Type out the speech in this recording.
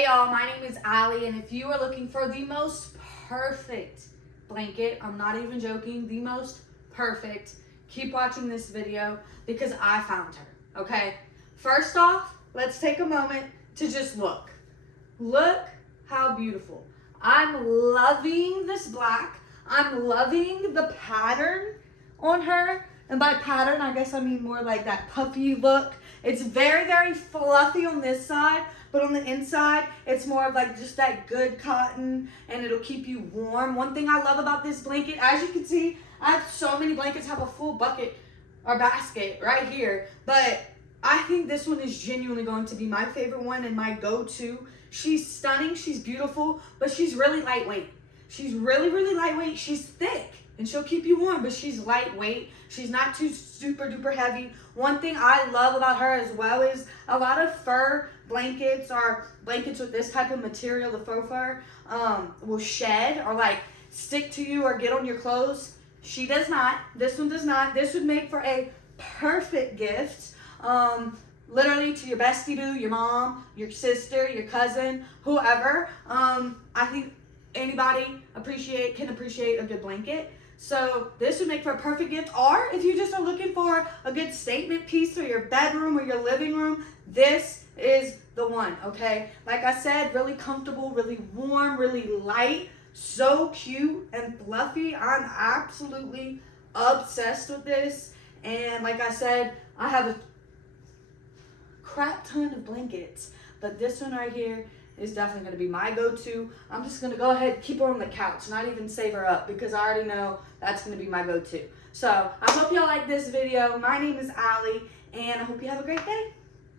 Hey y'all, my name is Allie, and if you are looking for the most perfect blanket, I'm not even joking, the most perfect, keep watching this video because I found her, okay? First off, let's take a moment to just look. Look how beautiful. I'm loving this black. I'm loving the pattern on her. And by pattern, I guess I mean more like that puffy look. It's very, very fluffy on this side, but on the inside, it's more of like just that good cotton, and it'll keep you warm. One thing I love about this blanket, as you can see, I have so many blankets, have a full bucket or basket right here, but I think this one is genuinely going to be my favorite one and my go-to. She's stunning, she's beautiful, but she's really lightweight. She's really, really lightweight. She's thick and she'll keep you warm, but she's lightweight. She's not too super duper heavy. One thing I love about her as well is a lot of fur blankets or blankets with this type of material, the faux fur, will shed or like stick to you or get on your clothes. She does not. This one does not. This would make for a perfect gift. Literally to your bestie boo, your mom, your sister, your cousin, whoever. I think anybody can appreciate a good blanket. So this would make for a perfect gift. Or if you just are looking for a good statement piece for your bedroom or your living room, this is the one, okay? Like I said, really comfortable, really warm, really light, so cute and fluffy. I'm absolutely obsessed with this. And like I said, I have a crap ton of blankets, but this one right here is definitely going to be my go-to. I'm just going to go ahead and keep her on the couch, not even save her up, because I already know that's going to be my go-to. So I hope y'all like this video. My name is Allie, and I hope you have a great day.